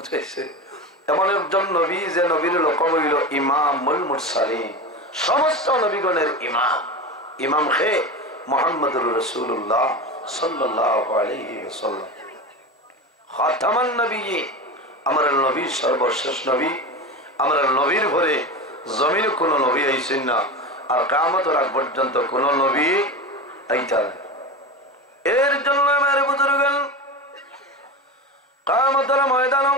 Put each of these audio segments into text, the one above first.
বুঝাইছে এমন একজন নবী যে নবীর লকব হইল ইমামুল মুরসালিন, সমস্ত নবীগণের ইমাম। ইমাম খে মুহাম্মদুর রাসূলুল্লাহ সাল্লাল্লাহু আলাইহি ওয়াসাল্লাম খাতামান নবিয়্যিন, আমার নবী সর্বশেষ নবী। আমরা নবীর পরে জমিন কোন নবী আইছেন না, আর কিয়ামতের আগ পর্যন্ত কোন নবী আইতা না। এর জন্য আমার বুজুর্গগণ কিয়ামতের ময়দানে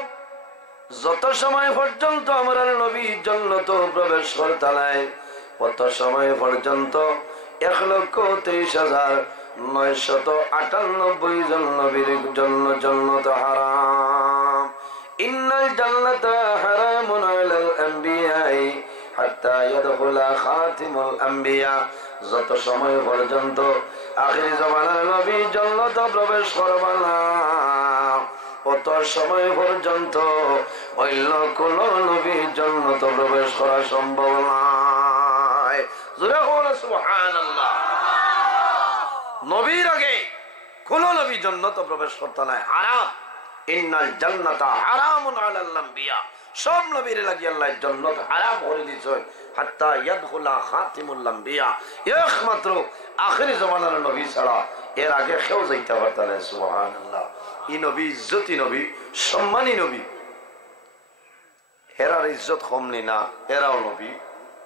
যত সময় পর্যন্ত আমরা নবী জান্নাত প্রবেশ করতে নাই, কত সময় পর্যন্ত 1,23,998 জন নবীর জন্য জান্নাত হারাম। ইন্নাল জান্নাতা হারামুন আলাল আম্বিয়াই হাত্তা ইয়াদখুলা খাতিমুল আম্বিয়া। যত সময় পর্যন্ত আখির জামানার নবী জান্নাত প্রবেশ করবে না, কত সময় পর্যন্ত অন্য কোন নবী জান্নাত প্রবেশ করা সম্ভব নয়। জোরে বলো সুবহানাল্লাহ। নবীর আগে কোন নবী জান্নাত প্রবেশ করতে নাই, হারাম। ইন্নাল জান্নাতা হারামুন আলাল আম্বিয়া, সব নবীর লাগি আল্লাহ জান্নাত হারাম করে দিয়েছেন। হাত্তা ইয়াদখুলা খাতিমুল আম্বিয়া, একমাত্র আখিরি জামানার নবী ছাড়া এর আগে কেউ যাইতে পারত না। সুবহানাল্লাহ। এই নবী ইজ্জতি নবী, সম্মানী নবী। এরার ইজ্জত কমনি না, এরাও নবী,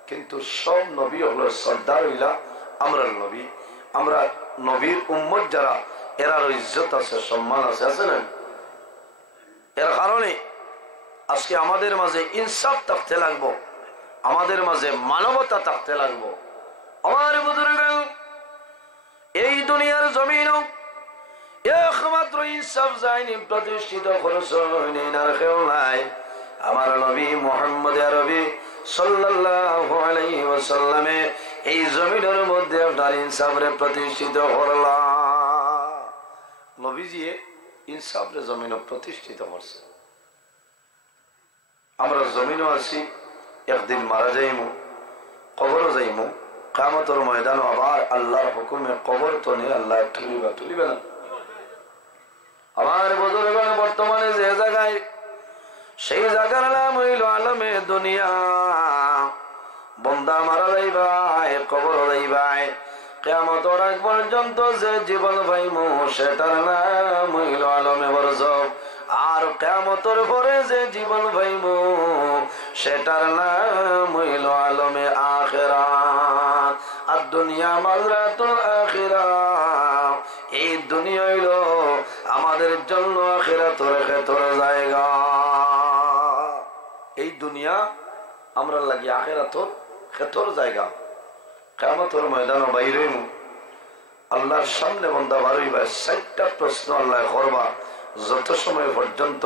কিন্তু সব নবী হলো সর্দার হইলা আমরা নবী। আমরা নবীর উম্মত যারা, এরারও ইজ্জত আছে, সম্মান আছে, আছে না? এর কারণে আজকে আমাদের মাঝে ইনসাফ থাকতে লাগবো, আমাদের মাঝে মানবতা থাকতে লাগবো। আমার বুজুর্গগণ, এই দুনিয়ার জমিন একমাত্র ইনসাফ যায়নি, প্রতিষ্ঠিত খরচ হয়নি, আর কেউ নাই। আমার নবী মুহাম্মদ আরবি সাল্লাল্লাহু আলাইহি ওয়াসাল্লামে এই জমিনের মধ্যে আপনার ইনসাফরে প্রতিষ্ঠিত করলা। নবীজি ইনসাফরে জমিন প্রতিষ্ঠিত করছে। আমরা জমিনও আছি, একদিন মারা যাইমু, কবরও যাইমু, কিয়ামতের ময়দান আবার আল্লাহর হুকুমে কবর তো নেই, আল্লাহ তুলিবে না। আমার বুজুর্গগণ, বর্তমানে যে জায়গায়, সেই জায়গার নাম হইল আলমে দুনিয়া। বন্দা মারা যাইবাই, কবর যাইবাই, কিয়ামতের আগ পর্যন্ত যে জীবন পাইমু সেটার নাম হইল আলমে বরজখ। আর কিয়ামতের পরে যে জীবন পাইমু সেটার নাম হইল আলমে আখিরাত। আর দুনিয়া মাজরাতুল আখিরাত, এই দুনিয়া হইল আমাদের জন্য আখিরাতের ক্ষেত্র জায়গা। এই দুনিয়া আমরা লাগি আখিরাতের ক্ষেত্র জায়গা। কিয়ামতের ময়দানে বাইরে আল্লাহর সামনে বান্দা বারইবা 60টা প্রশ্ন আল্লাহ করবা। যত সময় পর্যন্ত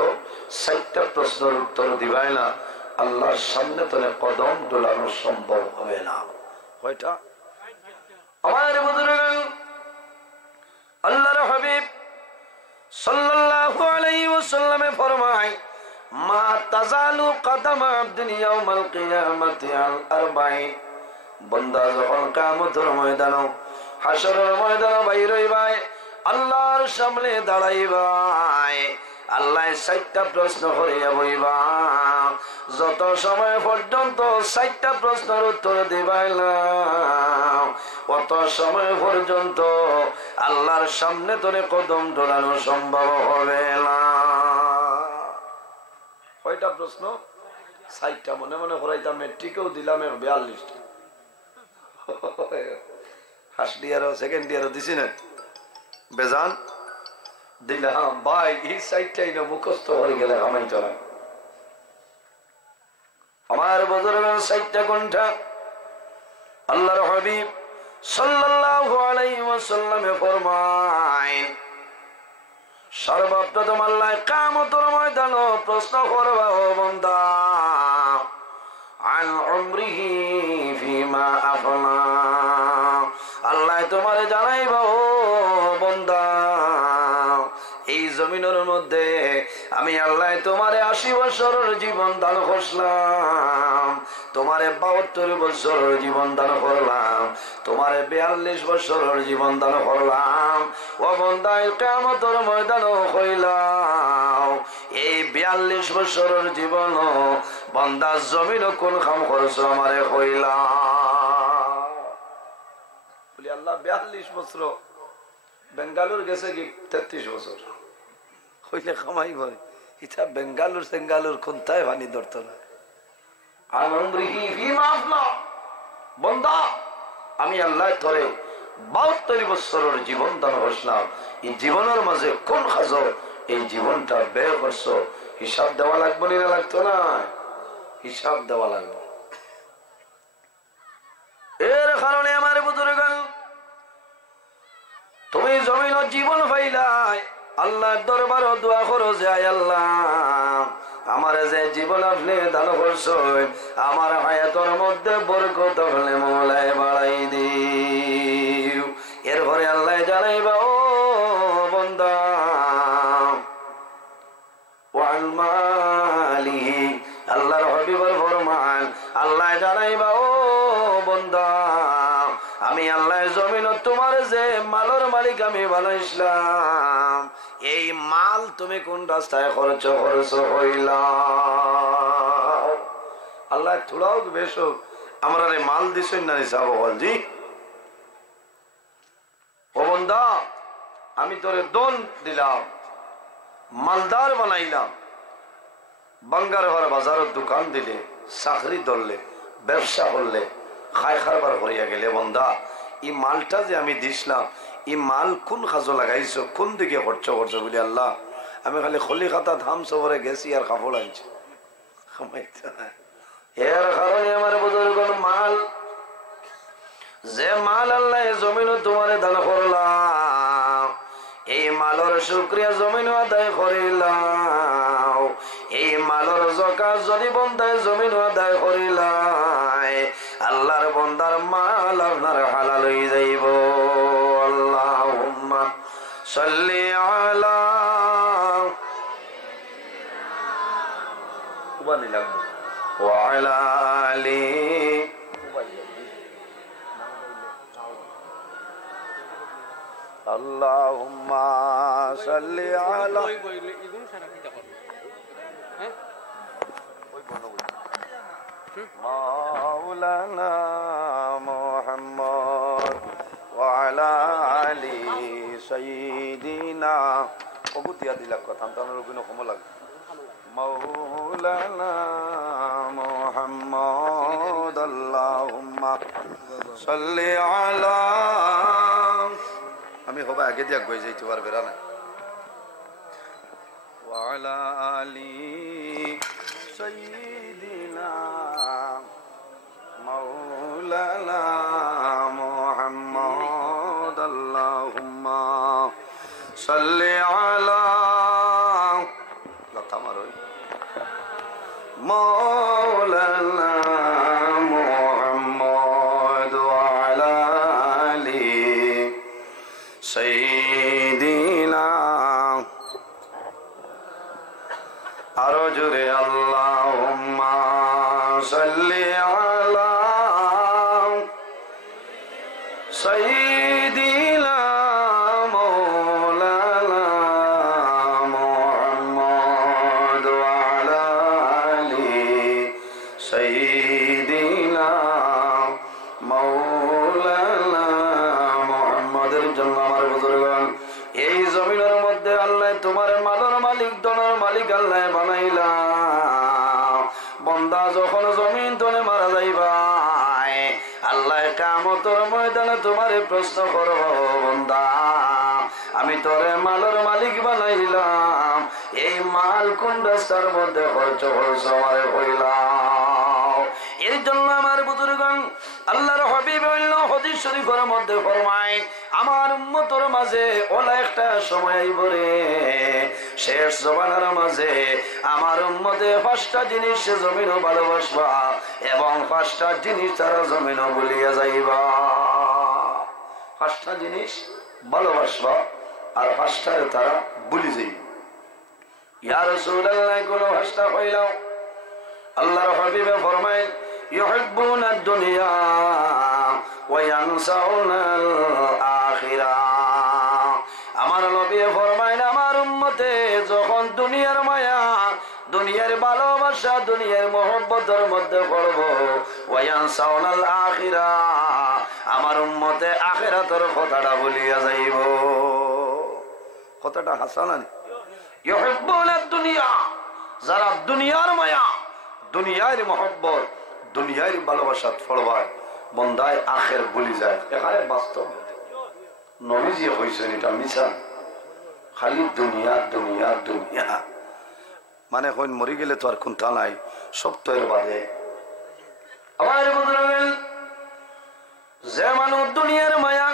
60টা প্রশ্নের উত্তর দিবাই না, আল্লাহর সামনে তো কদম দোলানো সম্ভব হবে না। কয়টা? আমার বুজুর্গগণ, আল্লাহর হাবিব সাল্লাল্লাহু আলাইহি ওয়াসাল্লামে ফরমায়, মা তাজালু কদম আবদিন ইয়াউমাল কিয়ামাতি আল আরবাঈন। বান্দা যখন কিয়ামতের ময়দানে, হাশরের ময়দানে বাইর হইবাই, আল্লাহর সামনে দাঁড়াইবাই, আল্লাহ 60টা প্রশ্ন করিয়া বইবা। যত সময় পর্যন্ত 60টা প্রশ্নের উত্তর দিবাই না, কত সময় পর্যন্ত আল্লাহর সামনে তোরে কদম ঢোলানো সম্ভব হবে না। কয়টা প্রশ্ন? 60টা। মনে মনে করাইতাম, মেট্রিকেও দিলাম 42টা, ফার্স্ট ইয়ারও সেকেন্ড ইয়ারও দিছি না, বেজান দিলাম ভাই। এই 60টাই না মুখস্থ হয়ে গেলে আমাইতো না। আমার বুজুর্গ 60টা কোনটা? আল্লাহর হাবিব সাল্লাল্লাহু আলাইহি ওয়াসাল্লামে ফরমায়, সর্বপ্রথম আল্লাহ কিয়ামতের ময়দানে প্রশ্ন করবে, ও বান্দা, আন উমরিহি ফিমা আফনা। আল্লাহ তোমারে জানাইব, ও বান্দা, এই জমিনের মধ্যে আমি আল্লাহ তোমারে 80 বছরের জীবন দান করলাম, তোমারে 72 বছরের জীবন দান করলাম, তোমারে 42 বছরের জীবন দান করলাম। ও বান্দা কিয়ামতের ময়দানে কইলাম এই 42 বছরের জীবন বান্দা জমিন কোন কাম করছো আমারে কইলাম। বলি আল্লাহ 42 বছর বেঙ্গালুর গেছে কি 33 বছর হইলে কামাই করে, এটা বেঙ্গালুর সেঙ্গালুর কোনটাই পানি ধরত না। আমি আল্লাহ ধরে 72 বছরের জীবন দান করলাম, এই জীবনের মাঝে কোন কাজ এই জীবনটা ব্যয় করছো হিসাব দেওয়া লাগবে না লাগতো না? হিসাব দেওয়া লাগবে। এর কারণে আমার বুজুর্গণ তুমি জমিন জীবন পাইলাই, আল্লাহর দরবারে দোয়া করো যে আয় আল্লাহ আমার যে জীবন আপনি দান করছেন আমার হায়াতের মধ্যে বরকত হলে মওলায় বাড়াই দিও। এরপরে আল্লাহ জানাইবা ও বান্দা ওয়াল মালিহি, আল্লাহর হাবিবের ফরমান আল্লাহ জানাইবা ও বান্দা আমি আল্লাহ জমিনত তোমার যে মালের মালিক আমি বানাইছিলাম এই মাল তুমি কোন রাস্তায় খরচ করছো হইলাম। আল্লাহ থোড়াও বেশ আমরা মাল দিছেন না জি ও বান্দা আমি তোরে দন দিলাম, মালদার বানাইলাম, বাঙ্গার ঘর বাজারের দোকান দিলে, চাকরি ধরলে, ব্যবসা করলে, খাই খারবার করিয়া গেলে বন্ধা এই মালটা যে আমি দিছিলাম এই মাল কোন কাজে লাগাইছো, কোন দিকে খরচ করছো বলি আল্লাহ আমি খালি খলি খাতা ধাম সবরে গেছি আর কাপড় আনছি। এর কারণে আমার বুজুর্গণ মাল যে মাল আল্লাহ জমিন তোমারে দান করলাম এই মালর শুকরিয়া জমিন আদায় করিলাম, এই মালর যাকাত যদি বন্দায় জমিন আদায় করিলাই আল্লাহর বন্দার মাল আপনার হালাল হয়ে যাইব। আল্লাহুম্মা সাল্লি আলা উবানি লাগবে ওয়া আলা আলি আল্লাহুম্মা সাল্লি আলা মাওলানা মুহাম্মদ ওয়া আলা আলি সাইয়্যিদিনা ওগুতিয়া দিলা কথা তার কোনো কম লাগে মাওলানা মুহাম্মদ আল্লাহুম্মা সাল্লি আলা আমি হবে আগে দিয়া গই যাইতে পারবে না ওয়া আলা আলি সাইয়্যিদিনা মাওলানা মুহাম্মদ আল্লাহুম্মা সাল্লি আলা লতা মারই মাওলানা মুহাম্মদ ওয়া আলা আলি সাইয়্যিদিনা আরো জোরে আল্লাহুম্মা সাল্লি আলা সাইয়্যিদিনা মাওলানা মুহাম্মদ ওয়া আলা আলি সাইয়্যিদিনা মাওলানা মুহাম্মদের জন্য আমার বুজুর্গণ এই জমিনের মধ্যে আল্লাহ তোমার মালের মালিক দনের মালিক আল্লাহ বানাইলাম। বন্দা যখন জমিন তনে মারা যাইবা আল্লাহ কিয়ামতের ময়দানে তোমারে প্রশ্ন করব বন্দা আমি তোরে মালের মালিক বানাইলাম এই মাল কোন রাস্তার মধ্যে খরচ করছো আমারে কইলাম। এর জন্য আমার বুজুর্গণ আল্লাহর হাবিব হাদিস শরীফের মধ্যে ফরমায় আমার উম্মতের মাঝে ওলা একটা সময় আইব রে শেষ জমানার মাঝে আমার উম্মতে 5টা জিনিস সে জমিনও ভালোবাসবা এবং 5টা জিনিস তারা জমিনও ভুলিয়া যাইবা। 5টা জিনিস ভালোবাসবা আর 5টারে তারা ভুলি যাইব। ইয়া রাসূলুল্লাহ কোন 5টা কইলাও আল্লাহর হাবিবে ফরমায় ইউহিব্বুনাদ দুনিয়া ওয়া ইয়ানসাউনাল আখিরাহ। আমার নবী ফরমাইলেন আমার উম্মতে যখন দুনিয়ার মায়া, দুনিয়ার ভালোবাসা, দুনিয়ার মহব্বতের মধ্যে পড়ব, ওয়া ইয়ানসাউনাল আখিরাহ, আমার উম্মতে আখিরাতের কথাটা ভুলিয়া যাইব। কথাটা হাসান। ইউহিব্বুনাদ দুনিয়া, যারা দুনিয়ার মায়া, দুনিয়ার মহব্বত, দুনিয়ার ভালোবাসা পড়বায় বন্দায় আখের ভুলি যায়। এখানে বাস্তব নবীজি হয়েছেন, এটা মিছা। খালি দুনিয়া দুনিয়া দুনিয়া, মানে হইন মরি গেলে তো আর কোনটা নাই, সব তো এর বাদে। আমার বুঝলেন যে মানুষ দুনিয়ার মায়া,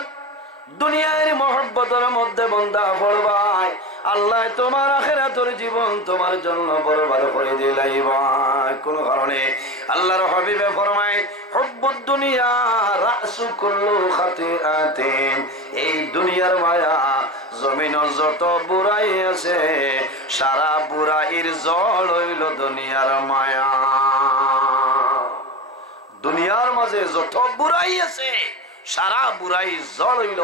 দুনিয়ার মহব্বতের মধ্যে বন্দা পড়বায়, আল্লাহ তোমার আখিরাতের জীবন তোমার জন্য বরবাদ করে দিলাইবা। কোন কারণে আল্লাহর হাবিবে ফরমায় হুব্বুদ দুনিয়া রাসু কুল্লু খাতিআতিন, এই দুনিয়ার মায়া জমিনের যত বুড়াই আছে সারা বুড়াইর জল হইল দুনিয়ার মায়া। দুনিয়ার মাঝে যত বুড়াই আছে সারা বুড়াই জল হইল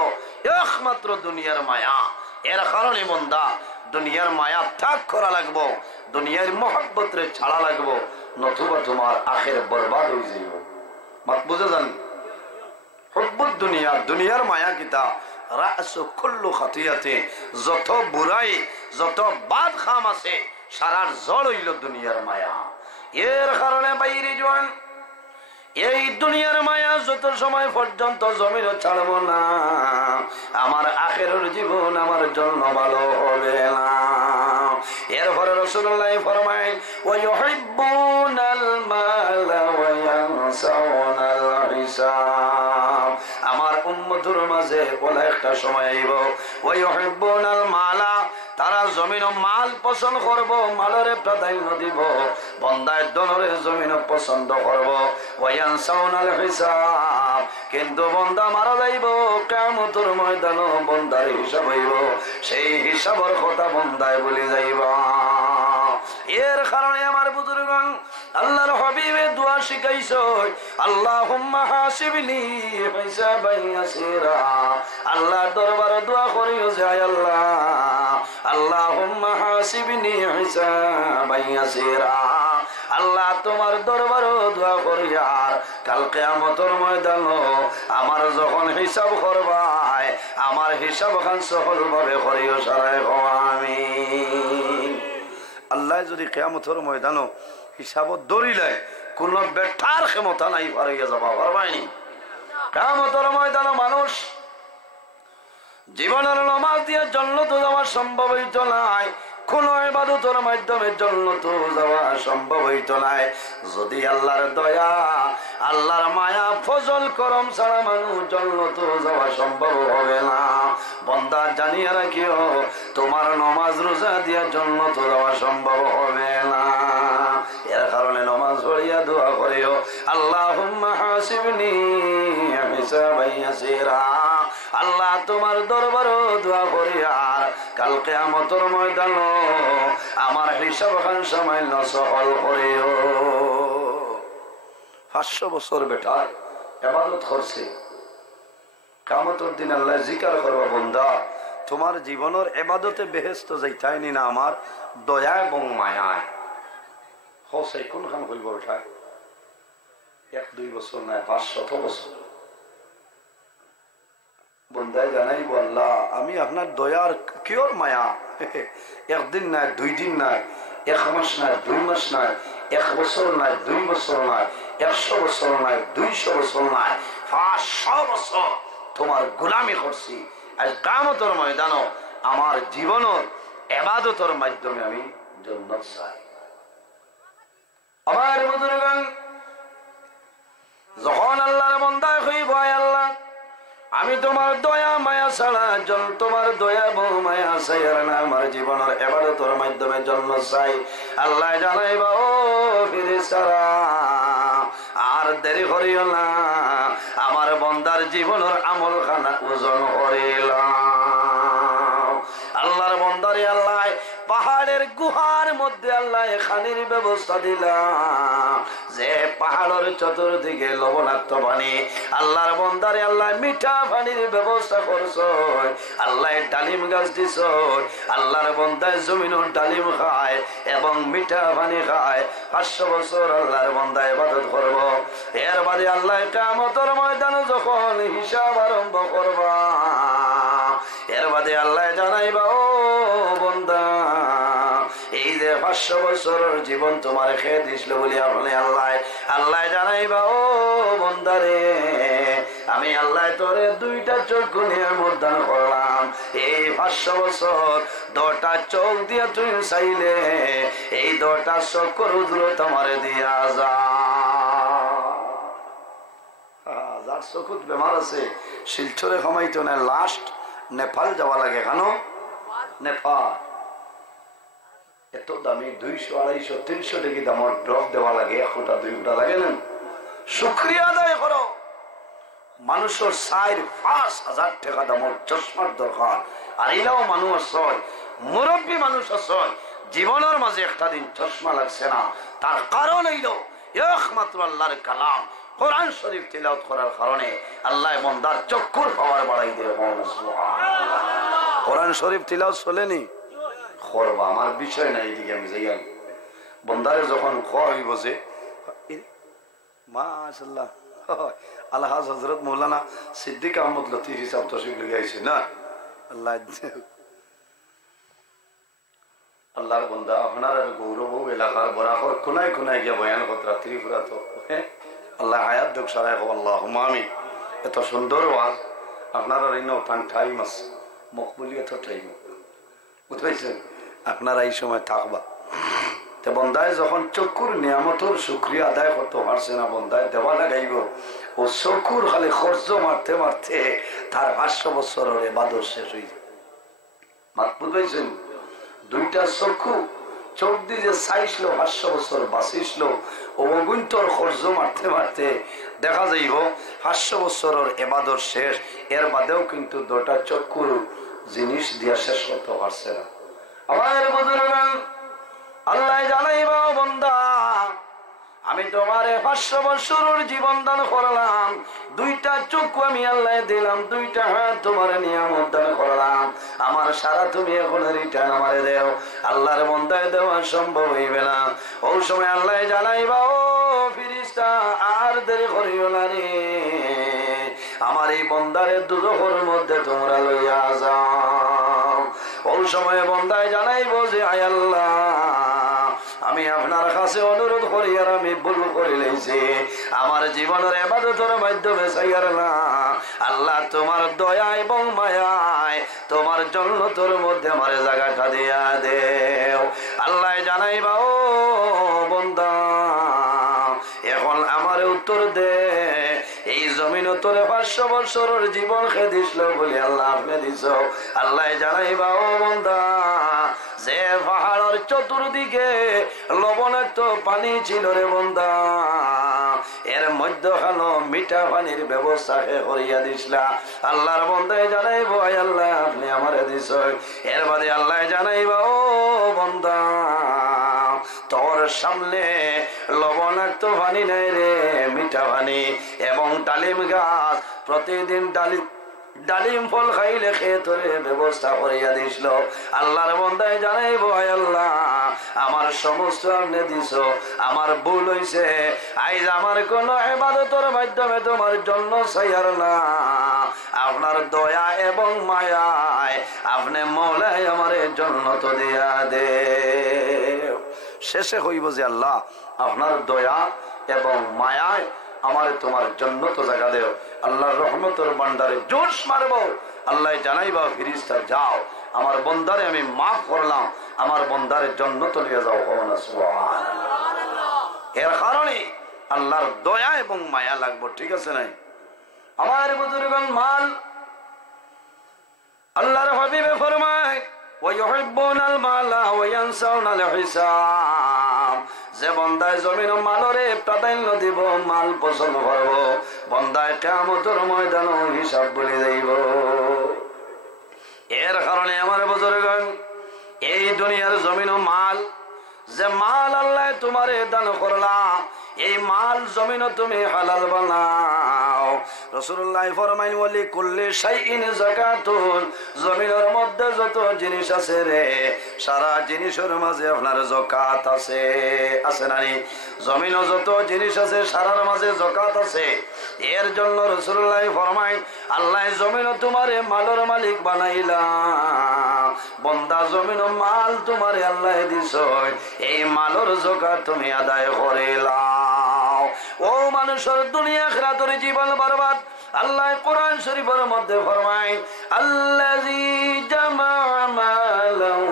একমাত্র দুনিয়ার মায়া। এর কারণে বন্দা দুনিয়ার মায়া ত্যাগ করা লাগবো, দুনিয়ার মহব্বতরে ছাড়া লাগবো, নতুবা তোমার আখের বরবাদ হয়ে যাইব। মাত বুঝে যান? হুব্বুদ দুনিয়া, দুনিয়ার মায়া কিতা রাসু কুল্লু খাতিআতিন, যত বুড়াই যত বাদ খাম আছে সারার জল হইল দুনিয়ার মায়া। এর কারণে বাইরে জোয়ান, এই দুনিয়ার মায়া যত সময় পর্যন্ত জমিন ছাড়ব না, আমার আখিরাতের জীবন আমার জন্য ভালো হবে না। এরপরে রাসূলুল্লাহ ফরমায় ওয়া ইউহিব্বুনাল মালা ওয়া ইয়ানসাউনাল হিসাব, আমার উম্মতের মাঝে বলা একটা সময় আইব ওয়া ইউহিব্বুনাল মালা, তারা জমিন মাল পছন্দ করব, মালের প্রাধান্য দিব, বন্দায় দনরে জমিন পছন্দ করব, ওয়া ইয়ানসাউনাল হিসাব, কিন্তু বন্দা মারা যাইব কিয়ামতের ময়দানে বন্দার হিসাব হইব, সেই হিসাবের কথা বন্দায় বলে যাইব। এর কারণে আমার বুজুর্গণ আল্লাহর হাবিবে দোয়া শিখাইছো, আল্লাহুম্মা হাসিবনি হিসাবান ইয়াসিরা, আল্লাহর দরবারে দোয়া করিও যে আল্লাহ, আল্লাহুম্মা হাসিবনি হিসাবান ইয়াসিরা, আল্লাহ তোমার দরবারে দোয়া করি আর কাল কিয়ামতের ময়দানে আমার যখন হিসাব করবাই আমার হিসাব খান সফল ভাবে করিও সারাই আমিন। আল্লাহ যদি কিয়ামতের ময়দানে হিসাবত দরিলে কোন বেটার ক্ষমতা নাই হারিয়ে যাবা পারবাইনি। কিয়ামতের ময়দানে মানুষ জীবনের নামাজ দিয়ে জান্নাতে যাওয়া সম্ভব হইত নাই, কোন ইবাদতের মাধ্যমে জান্নাতে যাওয়া সম্ভব হইত নাই যদি আল্লাহর দয়া আল্লাহর মায়া ফজল করম ছাড়া মানুষ জান্নাতে যাওয়া সম্ভব হবে না। বান্দা জানিয়ে রাখিও তোমার নামাজ রোজা দিয়ে জান্নাতে যাওয়া সম্ভব হবে না। এর কারণে নামাজ পড়িয়া দোয়া করিও, আল্লাহুম্মা হাসিবনি হিসাবান ইয়াসিরা, আল্লাহ তোমার দরবারে দোয়া করি আর কাল কিয়ামতের ময়দানে আমার হিসাব খান সামান্য সফল করিও। 500 বছর বেটা ইবাদত করছে, কিয়ামতের দিন আল্লাহ জিকির করবা, বান্দা তোমার জীবনের ইবাদতে বেহেশত যাইতাইনি না আমার দয়া এবং মায়ায়। হসে কোনখান হইব বেটা? 1-2 বছর না 500 বছর। বন্দায় জানাইব আল্লাহ আমি আপনার দয়ার কিয়র মায়া, একদিন নাই 2 দিন নাই 1 মাস নাই 2 মাস নাই 1 বছর নাই 2 বছর নাই 100 বছর নাই 200 বছর নাই 500 বছর তোমার গোলামি করছি। আজ কিয়ামতের ময়দানে আমার জীবনের ইবাদতের মাধ্যমে আমি জান্নাত চাই। আমার বুজুর্গগণ যখন আল্লাহর বান্দা হইব, আল্লাহ আমি তোমার দয়া মায়া ছাড়া তোমার দয়া বহু মায়া চাই আর না আমার জীবনের ইবাদতের মাধ্যমে জন্ম চাই। আল্লাহ জানাইবা ও ফেরেশতারা আর দেরি করিও না, আমার বান্দার জীবনের আমল খানা ওজন করিলাম। আল্লাহর বান্দারে আল্লাহ পাহাড়ের গুহার মধ্যে আল্লাহ খানির ব্যবস্থা দিলাম, যে পাহাড়ের চতুর্দিকে লবণাক্ত পানি, আল্লাহর বন্দারে আল্লাহ মিঠা পানির ব্যবস্থা করছ, আল্লাহ ডালিম গাছ দিছ, আল্লাহর বন্দায় জমিনের ডালিম খায় এবং মিঠা পানি খায়। 500 বছর আল্লাহর বন্দা ইবাদত করব, এর বাদে আল্লাহ কিয়ামতের ময়দানে যখন হিসাব আরম্ভ করবা, এর বাদে আল্লাহ জানাইবা, ও বন্দা, এই যে 500 বছরের জীবন তোমার খেয়ে দিছিল বলি আপনি আল্লাহ জানাইবা, ও বন্দারে, আমি আল্লাহ তোরে 2টা চক্ষু নিয়ামত দান করলাম, এই 500 বছর 2টা চোখ দিয়ে তুই চাইলে এই 2টা চক্ষুর উদ্র তোমারে দিয়া যা। যার চকুত বেমার আছে শিলচরে কমাইতো না, লাস্ট নেপাল যাওয়া লাগে। কেন নেপাল এত দামি 200, 250, 300 টাকা দামের ড্রপ দেওয়া লাগে, 1 কোটা 2 কোটা লাগে না। শুকরিয়া আদায় করো, মানুষের 4-5 হাজার টাকা দামের চশমার দরকার, আর এলাও মানুষ আছে, মুরব্বী মানুষ আছে, জীবনের মাঝে একটা দিন চশমা লাগছে না, তার কারণ হইল একমাত্র আল্লাহর কালাম কোরআন শরীফ তিলাওয়াত করার কারণে আল্লাহ বান্দার চক্ষুর পাওয়ার বাড়াই দেয়। কোরআন শরীফ তিলাওয়াত চলেনি করবা, আমার বিষয় নাই, এদিকে আমি যাই। বন্দারে যখন হইব যে মাশাআল্লাহ আলহাজ হযরত মৌলানা সিদ্দিক আহমদ লতিফি সাহেব তশরিফ লিয়ে আইছে না, আল্লাহ আল্লাহর বন্দা আপনার গৌরব এলাকার বরাবর কোনায় কোনায় গিয়ে বয়ান কতরা ত্রিপুরা তো আল্লাহ হায়াত দেখ সারাই হোক, আল্লাহুম্মা আমিন। এত সুন্দর ওয়াজ আপনারা ইনো টাইম আছে, মকবুলিয়ত টাইম বুঝাইছেন, আপনারা এই সময় থাকবা। তো বন্দায় যখন চক্ষুর নিয়ামতের শুকরিয়া আদায় করতে পারছে না, বন্দায় দেওয়া লাগাইব, ও চক্ষুর খালি খরচ মারতে মারতে তার 500 বছরের ইবাদত শেষ হয়ে যায়। বুঝাইছেন, 2টা চক্ষু চোখ দিয়ে যে চাইছিল 500 বছর বাঁচিছিল, ও অগুন্তর খরচ মারতে মারতে দেখা যাইব 500 বছরের ইবাদত শেষ, এর বাদেও কিন্তু 2টা চক্ষুর জিনিস দিয়া শেষ করতে পারছে না। আমার বুজুর্গান আল্লাহ জানাইবা, বন্দা আমি তোমার 500 বছরের জীবন দান করলাম, 2টা চক্ষু আমি আল্লাহ দিলাম, 2টা হাত তোমার নিয়ামত দান করলাম, আমার সারা তুমি এখন রিটার্ন আমারে দেও। আল্লাহর বন্দায় দেওয়া সম্ভব হইবে না। ওই সময় আল্লাহ জানাইবা, ও ফেরেশতা আর দেরি করিও না রে, আমার এই বন্দারে দুজখের মধ্যে তোমরা লইয়া যাও। ওই সময় বন্দায় জানাইব যে আয় আল্লাহ, আমি আপনার কাছে অনুরোধ করি, আর আমি ভুল করে লইছি, আমার জীবনের ইবাদতের মাধ্যমে চাইয়ার না, আল্লাহ তোমার দয়া এবং মায়ায় তোমার জান্নাতের মধ্যে আমার জায়গাটা দিয়া দেও। আল্লাহ জানাইবা, ও বান্দা এখন আমার উত্তর দে, এই জমিন তোরে 500 বছরের জীবন খেদিছিল বলে আল্লাহ আপনি দিছ। আল্লাহ জানাইবা, ও বান্দা যে পাহাড়ের চতুর্দিকে লবণাক্ত পানি ছিল রে বান্দা, এর মধ্যখানে মিঠা পানির ব্যবস্থা করিয়া দিছিলা। আল্লাহর বন্দায় জানাইবো, আল্লাহ আপনি আমারে দিছ। এর বাদে আল্লাহ জানাইবা, ও বান্দা তোর সামনে লবণাক্ত পানি নাই রে, মিঠা পানি এবং ডালিম গাছ, প্রতিদিন ডালিম ফল খাইলে খেয়ে তোরে ব্যবস্থা করিয়া দিছিল। আল্লাহর বন্দায় জানাইবো, আল্লাহ আমার সমস্ত আপনি দিছ, আমার ভুল হইছে, আইজ আমার কোন ইবাদতের মাধ্যমে তোমার জন্য চাইয়ার না, আপনার দয়া এবং মায়ায় আপনি মওলায় আমার জান্নাত দিয়া দে। শেষে হইব যে আল্লাহ আপনার দয়া এবং মায়ায় আমার তোমার জান্নাত জায়গা দেও। আল্লাহর রহমতের ভান্ডারে জোশ মারবো। আল্লাহ জানাইবা, ফেরেশতা যাও, আমার বন্দারে আমি মাফ করলাম, আমার বন্দারে জান্নাত নিয়ে যাও। সুবহানাল্লাহ। এর কারণে আল্লাহর দয়া এবং মায়া লাগবে, ঠিক আছে নাই? আমার বুজুর্গণ মাল আল্লাহর হাবিবে ফরমায়, ওয়ায়ুহিব্বুনাল মালা ওয়ায়ানসাউনাল হিসাব, যে বন্দায় জমিন মালরে প্রাধান্য দিব, মাল পছন্দ করব, বন্দায় কিয়ামতের ময়দানে হিসাব বলে যাইব। এর কারণে আমার বুজুর্গণ এই দুনিয়ার জমিন মাল যে মাল আল্লাহ তোমারে দান করলাম, এই মাল জমিন তুমি হালাল বানাও। রাসূলুল্লাহ ফরমাইন ওয়ালি কুল্লি শাইইন যাকাতুন, জমিনের মধ্যে যত জিনিস আছে রে, সারা জিনিসের মাঝে আপনার যাকাত আছে। আছে না নি? জমিনে যত জিনিস আছে সারার মাঝে যাকাত আছে। এর জন্য রাসূলুল্লাহ ফরমাইন আল্লাহ জমিন তোমারে মালের মালিক বানাইলা। বন্দা জমিন মাল তোমারে আল্লাহ দিছ, এই মালের যাকাত তুমি আদায় করিলাও। ও মানুষের দুনিয়া আখিরাতের জীবন বরবাদ। আল্লাহ কোরআন শরীফের মধ্যে ফরমায় আল্লাযী জামা মালান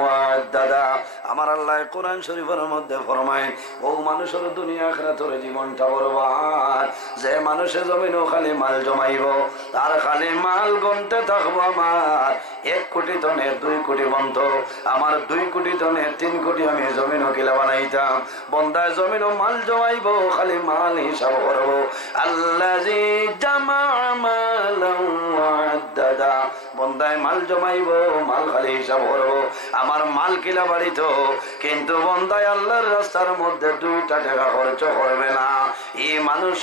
ওয়া আদ্দাদা। আমার আল্লাহ কোরআন শরীফের মধ্যে ফরমায় ও মানুষের দুনিয়া আখিরাতের জীবনটা বরবাদ। যে মানুষে জমিনও খালি মাল জমাইব, তার খালি মাল গুনতে থাকবো আমার 1 কোটি টনের 2 কোটি বন্ধ, আমার 2 কোটি টনের 3 কোটি আমি জমিনও কিলা বানাইতাম। বন্দায় জমিনও মাল জমাইব, খালি মাল হিসাব করবো। আল্লাযী জামা মালান ওয়া আদ্দাদা, বন্দায় মাল জমাইব, মাল খালি হিসাব করবো। আমার মাল কিলা বাড়িত, কিন্তু বন্দায় আল্লাহর রাস্তার মধ্যে 2 টাকা খরচ করবে না। এই মানুষ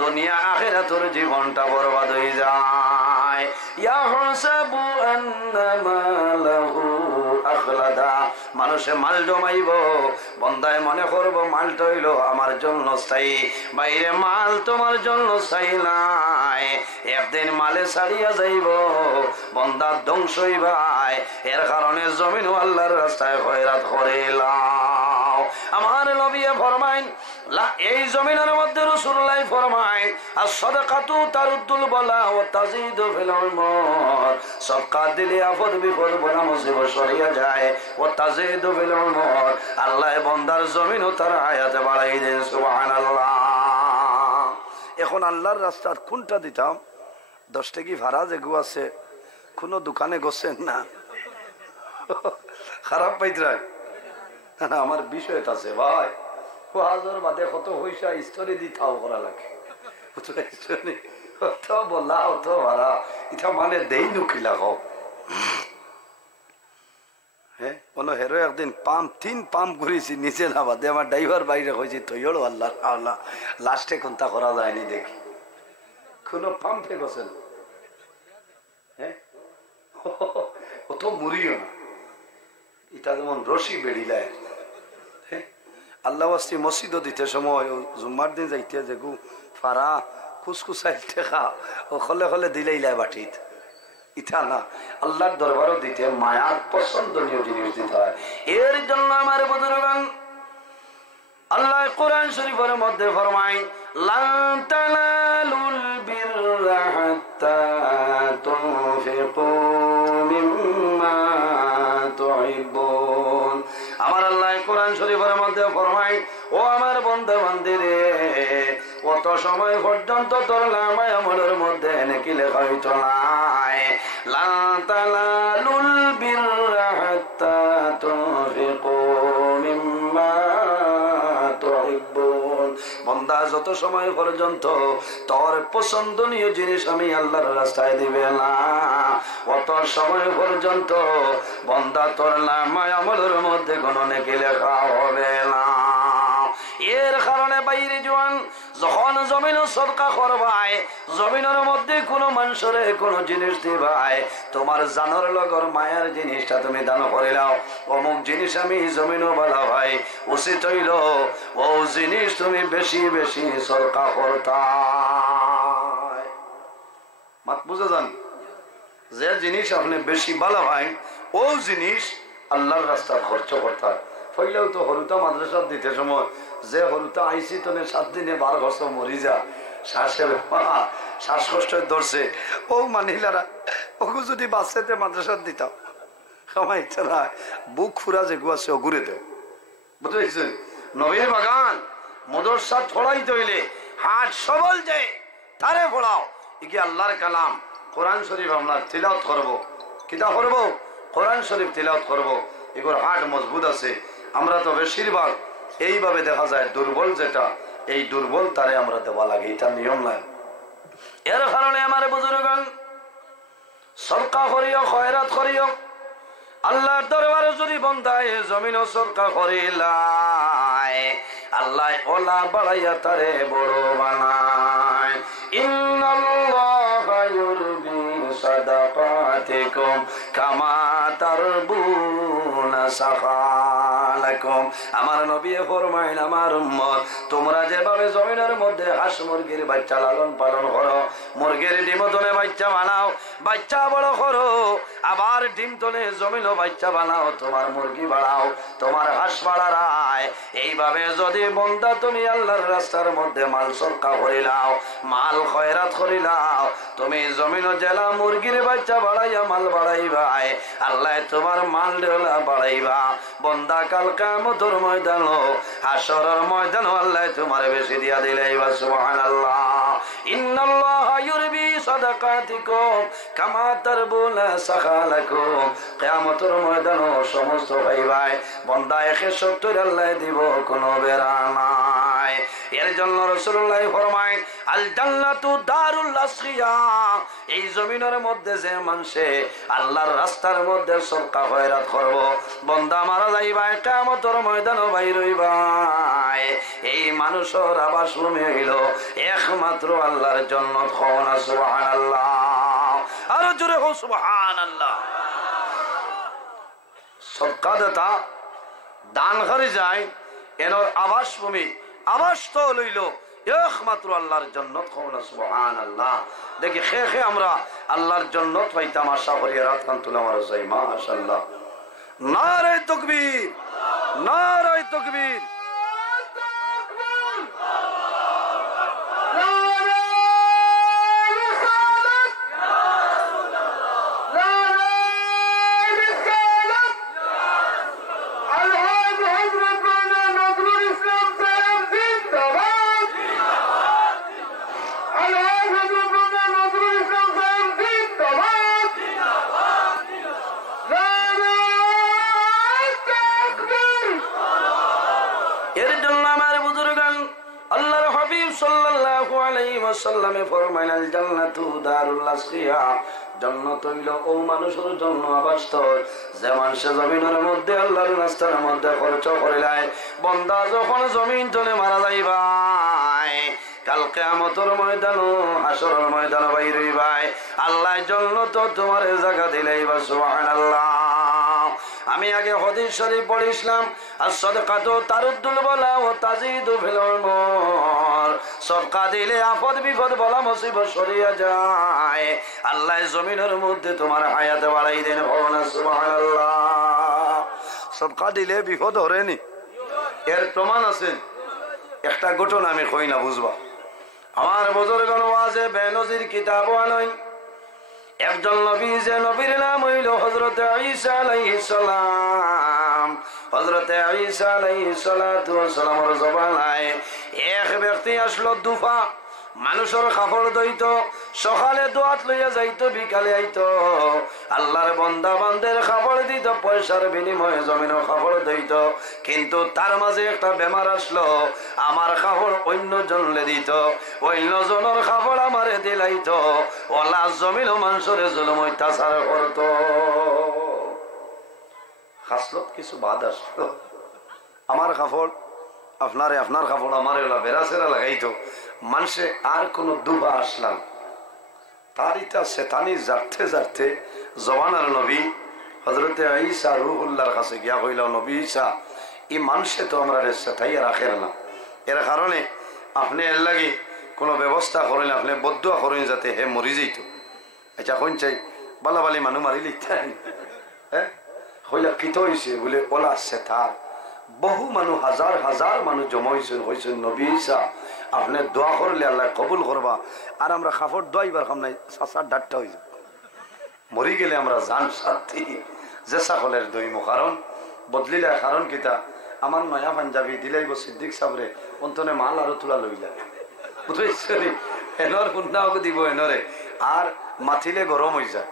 দুনিয়া আখিরাতের জীবনটা বরবাদ হয়ে যায়। ইয়াহসাবু আন্না মালাহু আখলাদা, মানুষে মাল জমাইব, বন্দায় মনে করবো মালটা হইল আমার জন্য স্থায়ী। বাইরে মাল তোমার জন্য স্থায়ী নাই, একদিন মালে ছাড়িয়া যাইব, বন্দা ধ্বংস হইবাই। এর কারণে জমিন আল্লাহর রাস্তায় খয়রাত করিলাম। আমার নবী ফরমাইন এই জমিনের মধ্যে রাসূলুল্লাহ ফরমায় as-সাদাকাতু তারুদ্দুল বালা ওয়া তাজিদু ফিল উমর, সদকা দিলে আফত বিপদ বলা মুসিবত সরিয়া যায়। ওয়া তাজিদু ফিল উমর, আল্লাহ বান্দার জমিন ও তার হায়াতে বাড়াই দেন। সুবহানাল্লাহ। এখন আল্লাহর রাস্তার কোনটা দিতাম? 10 টাকা ভাড়া যেগু আছে, কোনো দোকানে গছেন না, খারাপ পাইতরাই আমার বিষয় আছে ভাই। হাজার বাদে কত পয়সা স্তরে দিতাও করা লাগে, বললা অত ভাড়া ইটা মানে দেই নুকিলা হোক। হ্যাঁ, কোনো হেরো একদিন পাম্প 3 পাম্প ঘুরেছি নিচে না বাদে, আমার ড্রাইভার বাইরে হয়েছি তৈল আল্লাহ আল্লাহ, লাস্টে কোনটা করা যায়নি দেখি, কোনো পাম্পে গেছেন। হ্যাঁ, অত মুড়িও না, এটা যেমন রশি বেড়িলায়। আল্লাহ আস্তি মসজিদও দিতে সময় জুম্মার দিন যাইতে যেগু ফারা খুসখুসাই টেকা ও খলে খলে দিলেইলায় বাটিত, ইটা না, আল্লাহর দরবারও দিতে মায়ার পছন্দনীয় জিনিস দিতে হয়। এর জন্য আমার বুজুর্গান আল্লাহ কোরআন শরীফের মধ্যে ফরমায় লান তানালুল বিররা হাত্তা তুনফিকু মিম্মা তুহিব্বুন। আমার আল্লাহ কোরআন শরীফের মধ্যে ফরমায় ও আমার বান্দা বান্দিরে, কত সময় পর্যন্ত তোর নামায় আমলের মধ্যে নাকি লেখা হইতো নাই লা তানালুল বিররা হাত্তা তুনফিকু মিম্মা তুহিব্বুন। বান্দা যত সময় পর্যন্ত তোর পছন্দনীয় জিনিস আমি আল্লাহর রাস্তায় দিবে না, অত সময় পর্যন্ত বান্দা তোর নামায় আমলের মধ্যে কোনো নেকি লেখা হবে না। এর কারণে বাইরে জোয়ান যখন জমিন সদকা করবাই, জমিনের মধ্যে কোনো মানুষের কোনো জিনিস দিবাই, তোমার জানোর লগর মায়ের জিনিসটা তুমি দান করিলাও, অমুক জিনিস আমি জমিনও বলা ভাই, উচিত হইল ও জিনিস তুমি বেশি বেশি সদকা করতা। মাত বুঝে যান, যে জিনিস আপনি বেশি ভালো ভাই ও জিনিস আল্লাহর রাস্তায় খরচ করতে হয়। ফইলেও তো হরুতা মাদ্রাসা দিতে সময় যে হরুতা আইসি তো 7 দিনে 12 বছর মরি যা, শ্বাসকষ্ট ধরছে, ও মানিলারা ওকে যদি বাচ্চাতে মাদ্রাসা দিতাম আমার ইচ্ছা না, বুক ফুরা যেগু আছে ও ঘুরে দেও, বুঝতে পেরেছেন? নবীর বাগান মদরসা ফোড়াই তৈলে হাট সবল যে তারে ফোড়াও, এগিয়ে আল্লাহর কালাম কোরআন শরীফ আমরা তিলাওয়াত করবো। কিতা করবো? কোরআন শরীফ তিলাওয়াত করবো। এগুলোর হাট মজবুত আছে। আমরা তো বেশিরভাগ এইভাবে দেখা যায় দুর্বল, যেটা এই দুর্বল তারে আমরা দেওয়া লাগে, এটা নিয়ম নাই। এর কারণে আমার বুজুর্গণ সদকা করিও, খয়রাত করিও, আল্লাহর দরবারে যদি বান্দায় জমিন সরকা করিলায় আল্লাহ ওলা বাড়াইয়া তারে বড় বানায় ইন্নাল্লাহা ইউরবি সাদাকাতিকুম কামা তারবুনা সাফালাকুম আমার নবী ফরমাইন আমার উম্মত তোমরা যেভাবে জমিনের মধ্যে হাঁস মুরগির বাচ্চা লালন পালন করো মুরগির ডিম তোলে বাচ্চা বানাও বাচ্চা বড় করো আবার ডিম তোলে জমিনও বাচ্চা বানাও তোমার মুরগি বাড়াও তোমার হাঁস বাড়ায় এইভাবে যদি বন্দা তুমি আল্লাহর রাস্তার মধ্যে মাল সরকা করিলাও মাল খয়রাত করিলাও তুমি জমিনও জেলা মুরগির বাচ্চা বাড়াইয়া মাল বাড়াইবাই আল্লাহ তোমার মাল ডেলা বাড়াইবা বন্দা কাল কিয়ামতের ময়দান হাসরের ময়দান আল্লাহ তোমার বেশি দিয়া দিলাইবা সুবহানাল্লাহ ইন্নাল্লাহা ইউরবি সাদাকাতিকুম কামা তারবুনা সাখালাকুম কিয়ামতের ময়দান সমস্ত ভাইবাই বন্দা 170 আল্লাহ দিব কোনো বেরা নাই এর জন্য রাসূলুল্লাহ ফরমায় আল জান্নাতু দারুল আসকিয়া এই জমিনের মধ্যে যে মানুষে আল্লাহর রাস্তার মধ্যে সরকা খয়রাত করব বন্দা মারা যাইবা কিয়ামতের ময়দানে বাইর হইবা এই মানুষের আবাস ভূমি হইল একমাত্র আল্লাহর জান্নাত খাওয়ানা সুবহানাল্লাহ আর জোরে হো সুবহানাল্লাহ সরকা দাতা দান করে যায় এর আবাস ভূমি আবাস তো লইল একমাত্র আল্লাহর জান্নাত খাওয়ানা সুবহানাল্লাহ দেখি খে আমরা আল্লাহর জান্নাত পাইতাম আশা করি রাত কান তুলা মারা যাই মাশাআল্লাহ নারে তাকবীর নারে তাকবীর ফরমাইলেন জান্নাতু দারুল আসকিয়া জান্নাত হইল ও মানুষের জন্য আবাসস্থল যে মানুষ জমিনের মধ্যে আল্লাহর রাস্তার মধ্যে খরচ করিলায় বন্দা যখন জমিন তলে মারা যাইবাই কাল কিয়ামতের ময়দান হাসরের ময়দান বাইর হইবাই আল্লাহ জান্নাত তোমার জায়গা দিলাইবা সুবহানাল্লাহ আমি আগে হাদিস শরীফ পড়িছিলাম as-সাদাকাতু তারুদ্দুল বালা ওয়া তাজিদু ফিল উমর সদকা দিলে আপদ বিপদ বলা মুসিবত সরিয়া যায় আল্লাহ জমিনের মধ্যে তোমার হায়াত বাড়াই দেন সুবহানাল্লাহ সদকা দিলে বিপদ ধরেনি এর প্রমাণ আছে একটা ঘটনা আমি কই না বুঝবা আমার বুজুর্গগণ ওয়াজে বেনজির কিতাব আনয় একজন নবী যে নবীর নাম হইল হযরত ঈসা আলাইহিস সালাম হযরত ঈসা আলাইহিস সালাতু ওয়াস সালামের জবানায় এক ব্যক্তি আসলো দুফা মানুষের খাবার দইত সকালে দোয়াত লইয়া যাইতো বিকালে আইতো আল্লাহর বান্দা বান্দের খাবার দিত পয়সার বিনিময়ে জমিনের খাবার দইত কিন্তু তার মাঝে একটা বেমার আসলো আমার খাবার অন্য জনলে দিত অন্য জনের খাবার আমারে দিলাইতো ওলা জমিন মানুষের জুলুম অত্যাচার করত হাসলত কিছু বাদ আসলো আমার খাবার আপনারে আপনার কাপড় আমার এগুলা বেড়াচেরা লাগাইতো মানুষে আর কোন দুবা আসলাম তারিতা শেতানি জারতে জারতে জওয়ানার নবী হযরত ঈসা রূহুল্লাহর কাছে গিয়া কইল নবী ঈসা এই মানুষে তো আমরা সেটাইয়া রাখেন না এর কারণে আপনি এর লাগি কোনো ব্যবস্থা করেন আপনি বদুয়া করেন যাতে হে মরি যাইত আচ্ছা কোন চাই বালাবালি মানুষ মারিলি হ্যাঁ হইলা কিত হয়েছে বলে ওলা সেটা বহু মানুষ হাজার হাজার মানুষ জমা হয়েছেন নবী ঈসা আপনি দোয়া করলে আল্লাহ কবুল করবা আর আমরা কাপড় দোয়াইবার খাম নাই সাসার ডাটটা হয়ে যাবে মরি গেলে আমরা জান সাথী যে সকলের দইমো কারণ বদলিলা কারণ কিতা আমার নয়া পাঞ্জাবি দিলাইব সিদ্দিক সাবরে অন্তনে মাল আরো তোলা লইলা বুঝেছি এনর হুন্নাও দিব এনরে আর মাথিলে গরম হয়ে যায়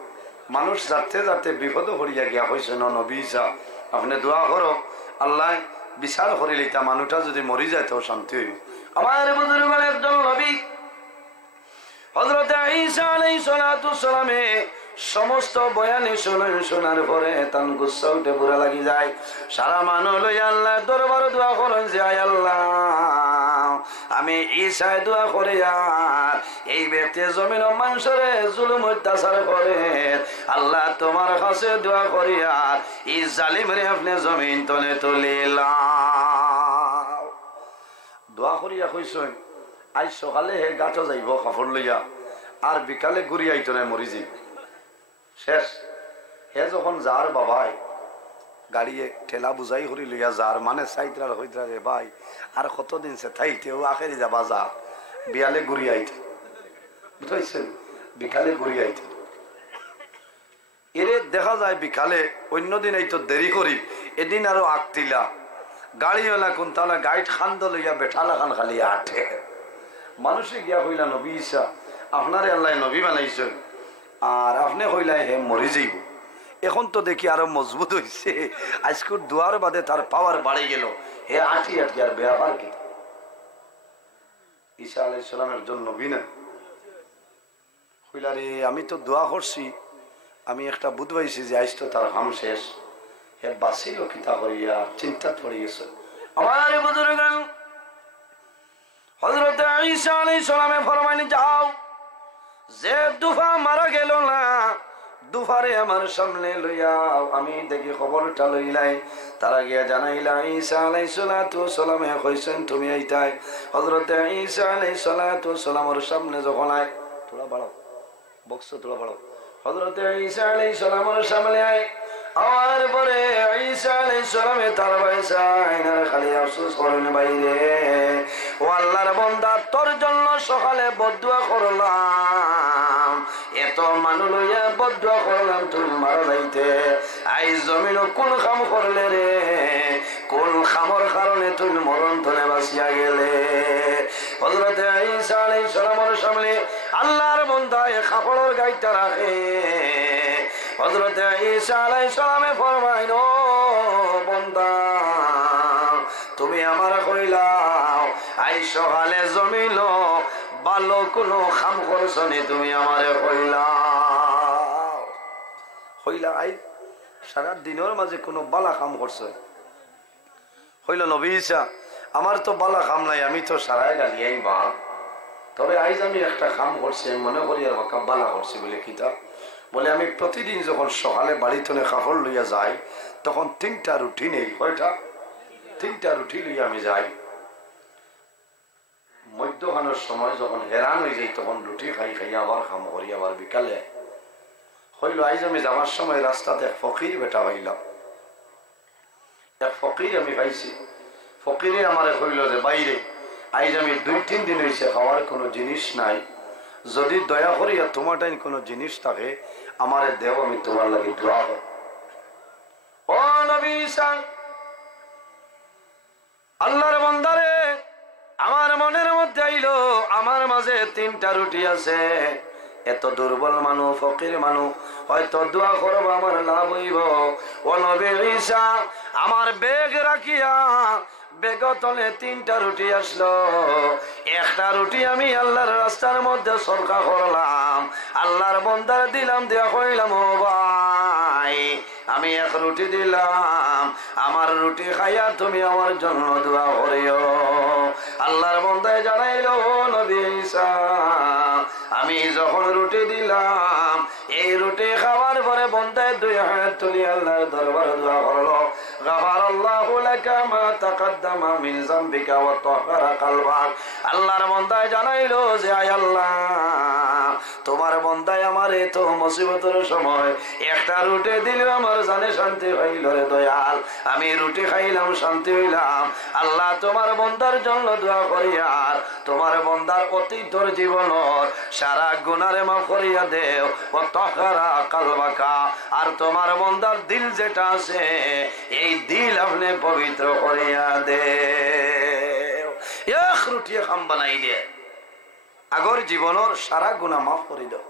মানুষ যাতে যাতে বিপদ করিয়া গিয়া হয়েছে নবী ঈসা আপনি দোয়া করো আল্লাহ বিচার করিলে তা মানুষটা যদি মরি যায় তো শান্তি হইব আমার বুজুর্গের একজন নবী হযরত ঈসা আলাইহিস সালাতু সালামে সমস্ত বয়ানি শোনার পরে তান গুচ্ছা উঠে পুরা লাগি যায়। সারা মানুষ লইয়া আল্লাহ দরবার দোয়া করেন যে আয় আল্লাহ আমি ঈসায় দোয়া করি আর এই ব্যক্তি জমিন মানুষরে জুলুম অত্যাচার করে আল্লাহ তোমার কাছে দোয়া করি আর এই জালিমরে আপনি জমিন তলে তুলিলাম। দোয়া করিয়া কইছেন আজ সকালে হে গাছ যাইব কাপড় লইয়া আর বিকালে ঘুরি আইতো না মরি যাইব শেষ। হে যখন যার বাবাই গাড়িয়ে ঠেলা বুঝাই করি লইয়া যার মানে সাইতরার হইতরা রে ভাই আর কতদিন সে থাইতেও আখেরি যাবা যা বিয়ালে ঘুরি আইতে বুঝাইছেন বিকালে ঘুরি আইতে এরে দেখা যায় বিকালে অন্যদিন এই তো দেরি করি এদিন আরো আগতিলা গাড়িওয়ালা কোন তালা গাইড খান্দ লইয়া বেঠালা খান খালি আঠে মানুষে গিয়া হইলা নবী ঈসা আপনারে আল্লাহ নবী বানাইছেন আর আপনি হইলা হে মরি যাইব। এখন তো দেখি আরো মজবুত হয়েছে আজকের দুয়ার বাদে তার পাওয়ার বাড়ে গেল হে আঠি আঠি আর ব্যাপার কি ঈসা আলাইহিস সালামের জন্য নবী না হইলা রে আমি তো দোয়া করছি আমি একটা বুধ পাইছি যে আজ তো তার হাম শেষ হে বাঁচিল কিতা করিয়া চিন্তা পড়ে গেছে। আমার বুজুর্গান হযরত ঈসা আলাইহিস সালামে ফরমাইলেন যাও যে দুফা মারা গেল না দুফারে আমার সামনে লইয়াও আমি দেখি খবরটা লইলাই তারা গিয়া জানাইলা ঈসা আলাইহিস সালাতু সালামে কইছেন তুমি এইটাই হযরত ঈসা আলাইহিস সালাতু সালামের সামনে যখন আয় তোরা বাড়াও বক্স তোরা বাড়াও হযরত ঈসা আলাইহিস সালামের সামনে আয় আমার পরে ঈসা আলাইহিস সালামে তার বাইসাইনার খালি আফসোস করেন বাইরে ও আল্লাহর বান্দা তোর জন্য সকালে বদদুয়া করলাম এত মানুষ লইয়া বদদুয়া করলাম তুই মারা যাইতে আই জমিন কোন কাম করলে রে কোন খামর কারণে তুই মরণ ধরে বাঁচিয়া গেলে। হযরত ঈসা আলাইহিস সালামের সামনে আল্লাহর বান্দা এক কাপড়ের গাইটা রাখে হযরত ঈসা আলাইহিস সালামে ফরমাইল বান্দা তুমি আমার কইলাও আই সকালে জমিল ভালো কোনো কাম করছনি তুমি আমারে কইলা আই সারা দিনের মাঝে কোনো বালা কাম করছে হইল নবী ঈসা আমার তো বালা কাম নাই আমি তো সারাই গালিয়াই বা তবে আইজ আমি একটা কাম করছি মনে করি আর বালা করছি বলে কিতা বলে আমি প্রতিদিন যখন সকালে বাড়িতে কাপড় লইয়া যাই তখন 3টা রুটি নেই কয়টা 3টা রুটি লইয়া আমি যাই মধ্যখানের সময় যখন হেরান হয়ে যাই তখন রুটি খাই আবার কাম করি আবার বিকালে হইল আইজ আমি যাওয়ার সময় রাস্তাতে এক ফকির বেটা হইলাম এক ফকির আমি পাইছি ফকিরে আমারে কইল যে বাইরে আইজ আমি 2-3 দিন হয়েছে খাওয়ার কোনো জিনিস নাই যদি দয়া করিয়া তোমার টাইম কোনো জিনিস থাকে আমারে দেও আমি তোমার লাগি দোয়া করব। ও নবী ঈসা আল্লাহর বান্দারে আমার মনের মধ্যে আইলো আমার মাঝে 3টা রুটি আছে এত দুর্বল মানুষ ফকির মানুষ হয়তো দোয়া করব আমার লাভ হইব। ও নবী ঈসা আমার বেগ রাখিয়া বেগ তলে 3টা রুটি আসলো একটা রুটি আমি আল্লাহর রাস্তার মধ্যে সরকা করলাম আল্লাহর বান্দার দিলাম দেয়া কইলাম ও ভাই আমি এক রুটি দিলাম আমার রুটি খাইয়া তুমি আমার জন্য দোয়া করিও। আল্লাহর বান্দায় জানাইলো নবী ঈসা আমি যখন রুটি দিলাম এই রুটি খাওয়ার পরে বান্দায় 2 হাত তুলি আল্লাহর দরবারে দোয়া করলো গাফারাল্লাহু লাকা মা তাকাদ্দামা মিন যামবিকা ওয়া তাহহারা কলবাক। আল্লাহর বান্দায় জানাইলো যে আয় আল্লাহ তোমার বান্দায় আমারে তো মুসিবতের সময় একটা রুটি দিলে আমার জানে শান্তি হইল রে দয়াল আমি রুটি খাইলাম শান্তি হইলাম আল্লাহ তোমার বান্দার জন্য দোয়া করি আর তোমার বান্দার অতীতের জীবনের সারা গুনারে মাফ করিয়া দেও ও তাহহারা কলবাকা আর তোমার বান্দার দিল যেটা আছে এই দিল আপনি পবিত্র করিয়া দেও। এক রুটি খাম বানাই দে আগর জীবনের সারা গুনাহ মাফ করে দাও।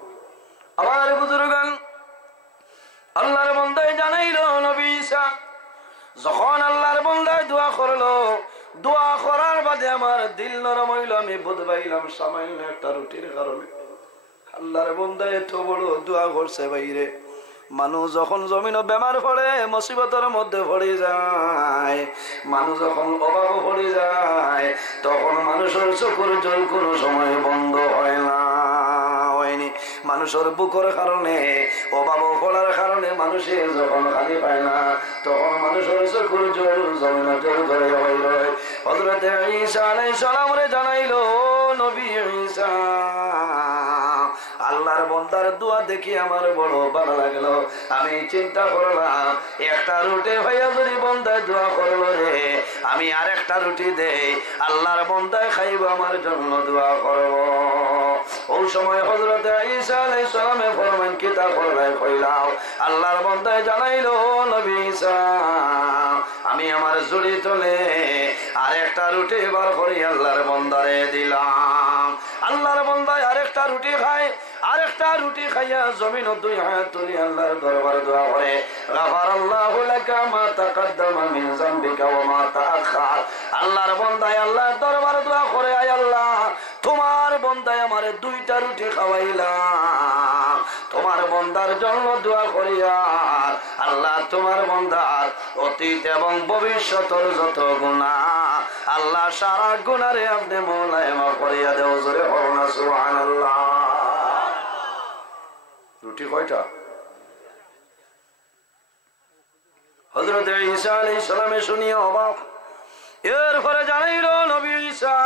আমার বুজুর্গান আল্লাহর বান্দায় জানাইলো নবী ঈসা যখন আল্লাহর বান্দায় দোয়া করলো দোয়া করার বাদে আমার দিল নরম হইল আমি বুঝ পাইলাম সামান্য একটা রুটির কারণে আল্লাহর বান্দা এত বড় দোয়া করছে বাইরে। মানুষ যখন জমিন বেমার পড়ে, মুসিবতের মধ্যে পড়ে যায়, মানুষ যখন অভাব পড়ে যায়, তখন মানুষের চোখের জল কোনো সময় বন্ধ হয় না, হয়নি। মানুষের বুকের কারণে, অভাব পড়ার কারণে মানুষের যখন খালি পায় না, তখন মানুষের চোখের জল জমিন জল ধরে হয়। হযরত ঈসা আলাইহিস সালামরে জানাইলো, নবী ঈসা, আল্লাহর বান্দার দোয়া দেখি আমার বড় ভালো লাগলো। আমি চিন্তা করলাম, একটা রুটি ভাইয়া যদি বান্দায় দোয়া করলো রে, আমি আরেকটা রুটি দেই, আল্লাহর বান্দায় খাইব, আমার জন্য দোয়া করব। ওই সময় হযরত ঈসা আলাইহিস সালামে ফরমান, কি তা করলাই কইলাও? আল্লাহর বান্দায় জানাইলো, নবী ঈসা, আমি আমার জুড়ি তুলে আরেকটা রুটি বার করে আল্লাহর বান্দারে দিলাম। আল্লাহর বান্দায় আরেকটা রুটি খায়, আরেকটা রুটি খাইয়া জমিন দুই হাত তুলি আল্লাহর দরবারে দোয়া করে, গাফারাল্লাহু লাকা মা তাকাদ্দামা মিন যামবিকা ওয়া মা তাআখার। আল্লাহর বান্দায় আল্লাহর দরবারে দোয়া করে, আয় আল্লাহ, তোমার বান্দায় আমারে দুইটা রুটি খাওয়াইলাম, তোমার বান্দার জন্য দোয়া করিয়া আল্লাহ তোমার বান্দার অতীত এবং ভবিষ্যতের যত গুনাহ, আল্লাহ সারা গুনাহরে আপনি মওলায় মাফ করিয়া দেও। জোরে বলুন সুবহানাল্লাহ। রুটি কয়টা? হযরত ঈসা আলাইহিস সালামে শুনিয়া অবাক। এরপরে জানাইলো, নবী ঈসা,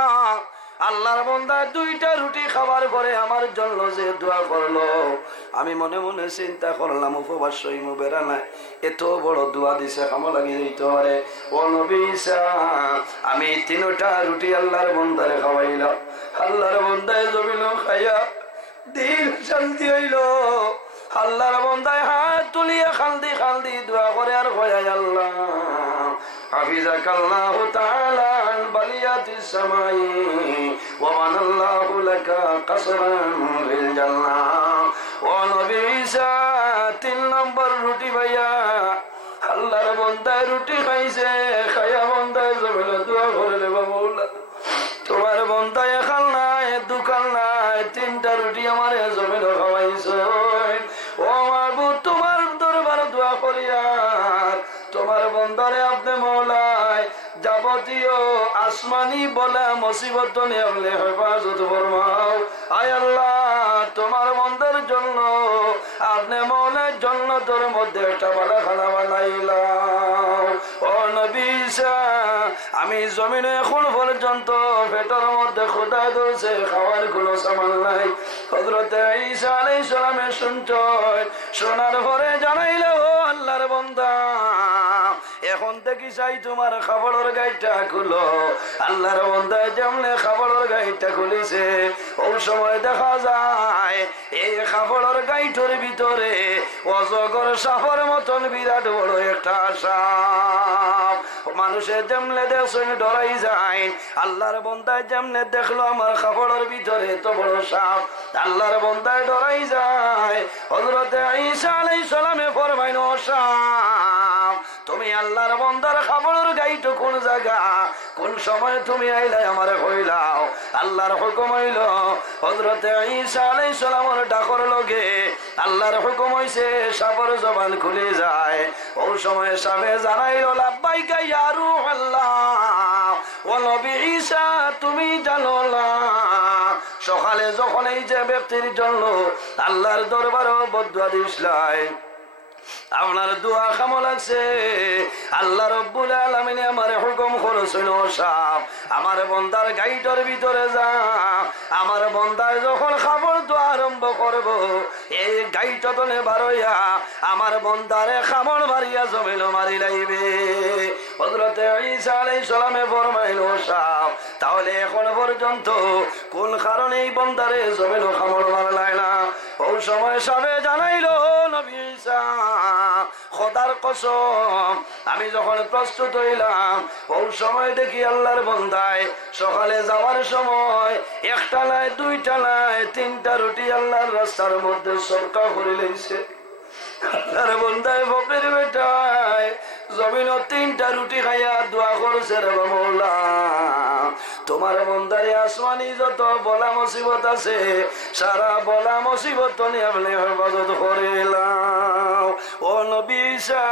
আল্লাহর বান্দা দুইটা রুটি খাবার পরে আমার জন্য যে দোয়া করলো, আমি মনে মনে চিন্তা করলাম, উপবাস সইমু বেড়া নাই, এত বড় দোয়া দিছে, কামো লাগিয়ে দিতে পারে। ও নবী ঈসা, আমি তিনটা রুটি আল্লাহর বান্দারে খাওয়াইলাম, আল্লাহর বান্দায় জমিল খাইয়া দিল শান্তি হইল। আল্লাহর বান্দায় হাত তুলিয়া খালদি খালদি দোয়া করে আর কয়, আল্লাহ হাফিজাকাল্লাহু তাআলা আন বালিয়াতিস সামাই ওয়া মানাল্লাহু লাকা কাসরান ফিল জান্নাহ। ও নবী ঈসা, 3 নম্বর রুটি ভাইয়া আল্লাহর বান্দায় রুটি খাইছে, খাইয়া বান্দায় জমিল দোয়া করে, রে মাওলা, তোমার বান্দায় খাল নাই, দোকান নাই, 3টা রুটি আমার জমিন খাওয়াইছ। ও মাবুদ, তোমার দরবার দোয়া করিয়া তোমার বান্দারে আপনি মওলায় যাবতীয় আসমানি বলা মুসিবত নিয়ে হেফাজত ফরমাও। আয় আল্লাহ, তোমার বান্দার জন্য আপনি মওলায় জান্নাতের মধ্যে একটা ভালো খানা বানাইলাম। ও নবী ঈসা, আমি জমিনে এখন পর্যন্ত পেটের মধ্যে খোদায় ধরছে, খাওয়ার কোনো সামান নাই। হযরত ঈসা আলাইহিস সালামে শুনছয়, শোনার পরে জানাইলে, ও আল্লাহর বান্দা, এখন দেখি চাই তোমার খাবারের গাইটা খুলো। আল্লাহর বান্দা যেমনে খাবারের গাইটা খুলিছে, ওই সময় দেখা যায় এই খাবারের গাইটার ভিতরে অজগর সাপের মতন বিরাট বড় একটা সাপ। মানুষের যেমনে দেখছেন ডরাই যায়, আল্লাহর বান্দায় যেমনে দেখলো আমার খাবারের ভিতরে এত বড় সাপ, আল্লাহর বান্দায় ডরাই যায়। হযরত ঈসা আলাইহিস সালামে ফরমাইল, ও সাপ, তুমি আল্লাহর বান্দার খাবারের গাইটো কোন জায়গা, কোন সময় তুমি আইলে আমারে কইলাও? আল্লাহর হুকুম হইল, হযরত ঈসা আলাইহিস সালামের ডাকর লগে আল্লাহর হুকুম হইছে সাপের জবান খুলে যায়। ওই সময় সাপে জানাইল, লাব্বাইকা ইয়া রূহাল্লাহ, ও নবী ঈসা, তুমি জানো না সকালে যখন এই যে ব্যক্তির জন্য আল্লাহর দরবারে বদদুয়া দিছলাই, আপনার দোয়া কেমন লাগছে? আল্লাহ রব্বুল আলামিন আমার হুকুম করেছেন, ও সাপ, আমার বান্দার গাইটার ভিতরে যা, আমার বান্দায় যখন খাবার দোয়া আরম্ভ করব, এই গাইটা তলে বারইয়া আমার বান্দারে খামড় মারিয়া জমিল মারি লাইবে। হযরত ঈসা আলাইহিস সালামে ফরমাইল, ও সাপ, তাহলে এখন পর্যন্ত কোন কারণে এই বান্দারে জমিল খামড় মারলাই না? ওই সময় সাপে জানাইল, নবী ঈসা, খোদার কসম, আমি যখন প্রস্তুত হইলাম, ওই সময় দেখি আল্লাহর বান্দায় সকালে যাওয়ার সময় একটা নাই, দুইটা নাই, 3টা রুটি আল্লাহর রাস্তার মধ্যে সরকা করে লইছে। আল্লাহর বান্দায় বাপের বেটায় জমিন 3টা রুটি খাইয়া দোয়া করছে, রে মাওলা, তোমার বন্দারে আসমানি যত বলা মুসিবত আছে সারা বলা মুসিবত নিয়ে আপনি হেফাজত করিলাম। ও নবী ঈসা,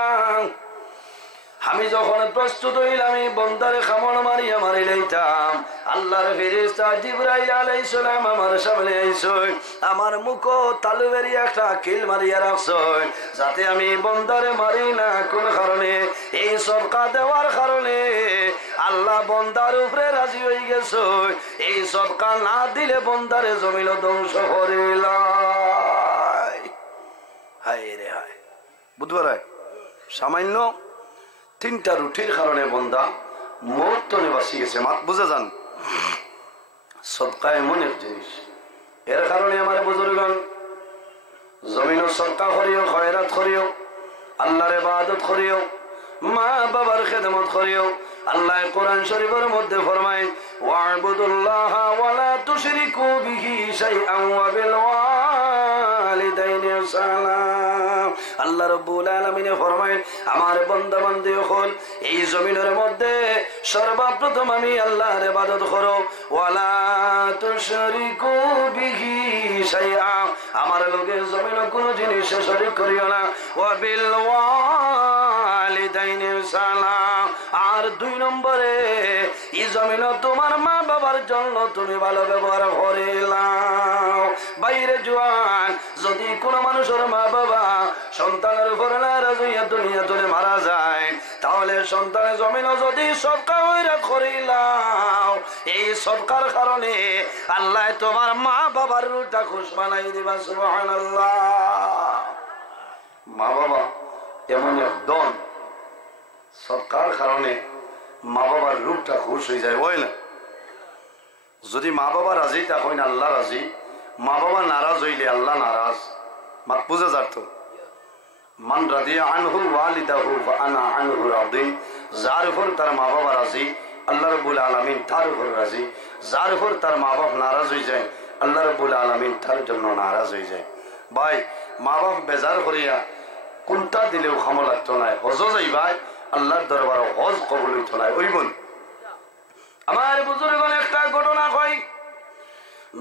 আমি যখন প্রস্তুত হইলাম এই বন্দারে খামড় মারিয়া মারি লইতাম, আল্লাহর ফেরেশতা জিবরাইল আলাইহিস সালাম আমার সামনে আইসই, আমার মুখ তালু বেরিয়ে একটা কিল মারিয়া রাখছই যাতে আমি বন্দারে মারি না। কোন কারণে? এই সদকা দেওয়ার কারণে আল্লাহ বন্দার উপরে রাজি হয়ে গেছে। এই সদকা না দিলে বন্দারে জমিন ধ্বংস করিলাই। হায় রে হায়, বুধবার সামান্য 3টা রুটির কারণে বন্দা মরতনে বাঁচি গেছে। মাত বুঝে যান, সদকা এমন এক জিনিস, এর কারণে আমার বুজুর্গণ জমিন সদকা করিও, খয়রাত করিও, আল্লাহর ইবাদত করিও, মা বাবার খেদমত করিও। আল্লাহ কোরআন শরীফের মধ্যে ফরমায় ওয়া'বুদুল্লাহা ওয়া লা তুশরিকু বিহি শাইআন ওয়া বিল ওয়ালিদাইনি ইহসানা। আল্লাহ রাব্বুল আলামিন ফরমায় আমার বান্দা বান্দি হল এই জমিনের মধ্যে সর্বপ্রথম আমি আল্লাহর ইবাদত করো, ওয়া লা তুশরিকু বিহি শাইআ, আমার লগে জমিনে কোনো জিনিস শরীক করিও না, ওয়া বিল ওয়ালিদাইনি ইহসানা। আর 2 নম্বরে এই জমিনে তোমার মা বাবার জন্য তুমি ভালো ব্যবহার করিলাও। বাইরে জওয়ান, যদি কোনো মানুষের মা বাবা সন্তানের উপর নারাজ হইয়া দুনিয়া তুলে মারা যায়, তাহলে সন্তানের জমিনে যদি সদকা খয়রাত করিলাও, এই সদকার কারণে আল্লাহ তোমার মা বাবার রূপটা খুশ বানাই দিবা। সুবহানাল্লাহ। মা বাবা এমন এক দন, সদকার কারণে মা বাবার রূপটা খুশ হয়ে যায়, হয় না? যদি মা বাবা রাজি তখন আল্লাহ রাজি, মা বাবা নারাজ হইলে আল্লাহ নারাজ। মাত বুঝা যাত, মান রাদিয়া আনহু ওয়ালিদাহু ফাআনা আনহু রাদি। যার উপর তার মা বাবা রাজি, আল্লাহ রাব্বুল আলামিন তার উপর রাজি। যার উপর তার মা বাবা নারাজ হয়ে যায়, আল্লাহ রাব্বুল আলামিন তার জন্য নারাজ হয়ে যায়। ভাই, মা বাপ বেজার করিয়া কোনটা দিলেও খামো লাগতো না। হজ যাইবাই, আল্লাহর দরবার হজ কবুল হইতো না। ওই বোন আমার বুজুর্গণ একটা ঘটনা কয়,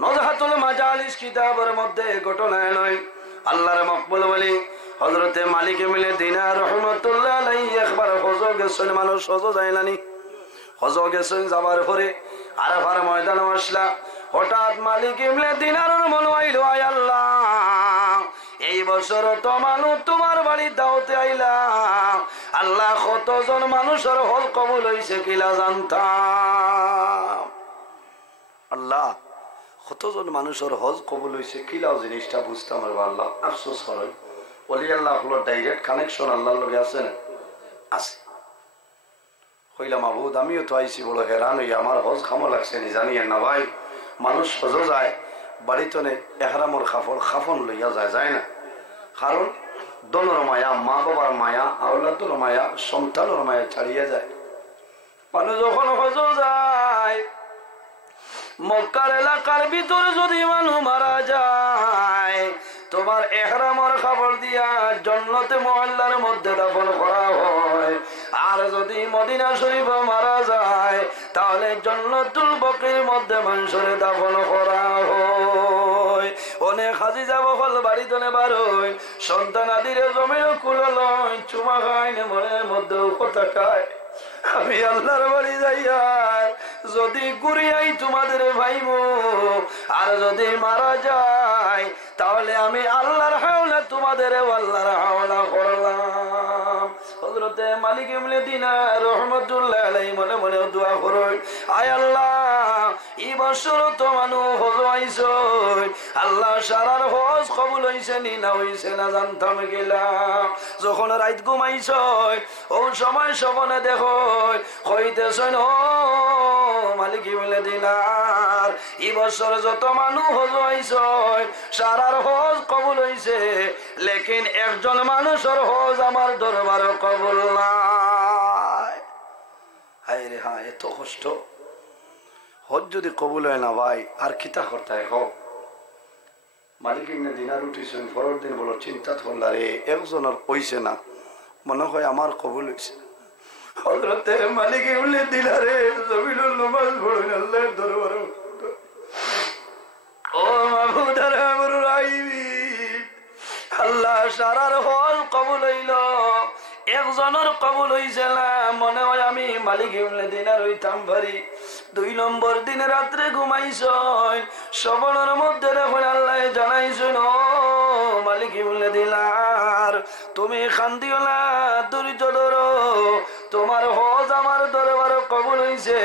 নজহাতুল মাজালিস কিতাবের মধ্যে ঘটনা নয়, আল্লাহর মকবুল বলি হযরতে মালিক ইবনে দিনার রাহমাতুল্লাহ আলাইহি একবার হজ গেছেন। মানুষ হজ যায় নানি, হজ গেছেন, যাবার পরে আরাফার ময়দানে আসলা। হঠাৎ মালিক ইবনে দিনারের মনে হইল, আয় আল্লাহ, এই বছর তো মানুষ তোমার বাড়ি দাওতে আইলাম, আল্লাহ কতজন মানুষের হজ কবুল হইছে কিলা জানতাম। আল্লাহ কতজন মানুষের হজ কবুল হইছে কিলাও জিনিসটা বুঝতাম। আল্লাহ আফসোস করেন, ওলি আল্লাহ হলো ডাইরেক্ট কানেকশন আল্লাহর লগে আছে না? আছে। কইলাম মাবুদ, আমিও তো আইছি বড় হেরান হইয়া, আমার হজ খামো লাগছে নি জানিয়ে না। ভাই, মানুষ হজ যায় বাড়িতে এহরামর খাফন লইয়া যায়, যায় না? কারণ দনের মায়া, মা বাবার মায়া, আওলাদর মায়া, সন্তানের মায়া ছাড়িয়ে যায়। মানুষ যখন হজ যায়, মক্কার এলাকার ভিতরে যদি মানুষ মারা যায়, তোমার এহরামর কাপড় দিয়া জান্নাতে মুআল্লার মধ্যে দাফন করা হয়। আর যদি মদিনা শরীফ মারা যায়, তাহলে জান্নাতুল বাকির মধ্যে মানুষের দাফন করা হয়। অনেক হাজি যাব হল বাড়িতে বারোয়, সন্তান আদিরে জমিও কুলো লয়, চুমা খায়, মনের মধ্যেও কথা খায়, আমি আল্লাহর বাড়ি যাইয়া যদি গুড়িয়াই তোমাদের ভাইব, আর যদি মারা যায় তাহলে আমি আল্লাহর হাওলা তোমাদের আল্লাহর হাওলা করলাম। হযরতে মালিক ইবনে দিনার রাহমাতুল্লাহ আলাইহি মনে মনে দোয়া করেন, আয় আল্লাহ, এই বছর তো মানুষ হজ আইছে, আল্লাহ সারার হজ কবুল হইছে নি না হইছে না জানতাম গেলাম। যখন রাত ঘুমাইছ ও সময় স্বপ্নে দেখো কইতেছেন, ও মালিক ইবনে দিনার, এই বছর যত মানুষ হজ আইছে সারার হজ কবুল হইছে, লেকিন একজন মানুষের হজ আমার দরবার কবুল নাই। হায় রে হায়, এত কষ্ট। হজ যদি কবুল হয় না ভাই, আর কিতা করতে হোক। মালিক ইবনে দিনার উঠিছেন, পরের দিন বলো চিন্তা করলা রে, একজনের হইছে না, মনে হয় আমার কবুল হইছে। হযরতে মালিক ইবনে দিনারে জমিনুল নুমাজ পড়ুন আল্লাহর দরবারে। ও মাহবুব রহমানুর রাহিম, আল্লাহ সারার হল কবুল হইল, একজনের কবুল হইছে না। মনে হয় আমি মালিক দিনার হইতাম পারি। 2 নম্বর দিনে রাত্রে ঘুমাইছ, সবনের মধ্যে দেখুন আল্লাহ জানাইছেন, ও মালিক দিলার তুমি খান্দিও না, ধৈর্য ধরো, তোমার হজ আমার দরবার কবুল হইছে।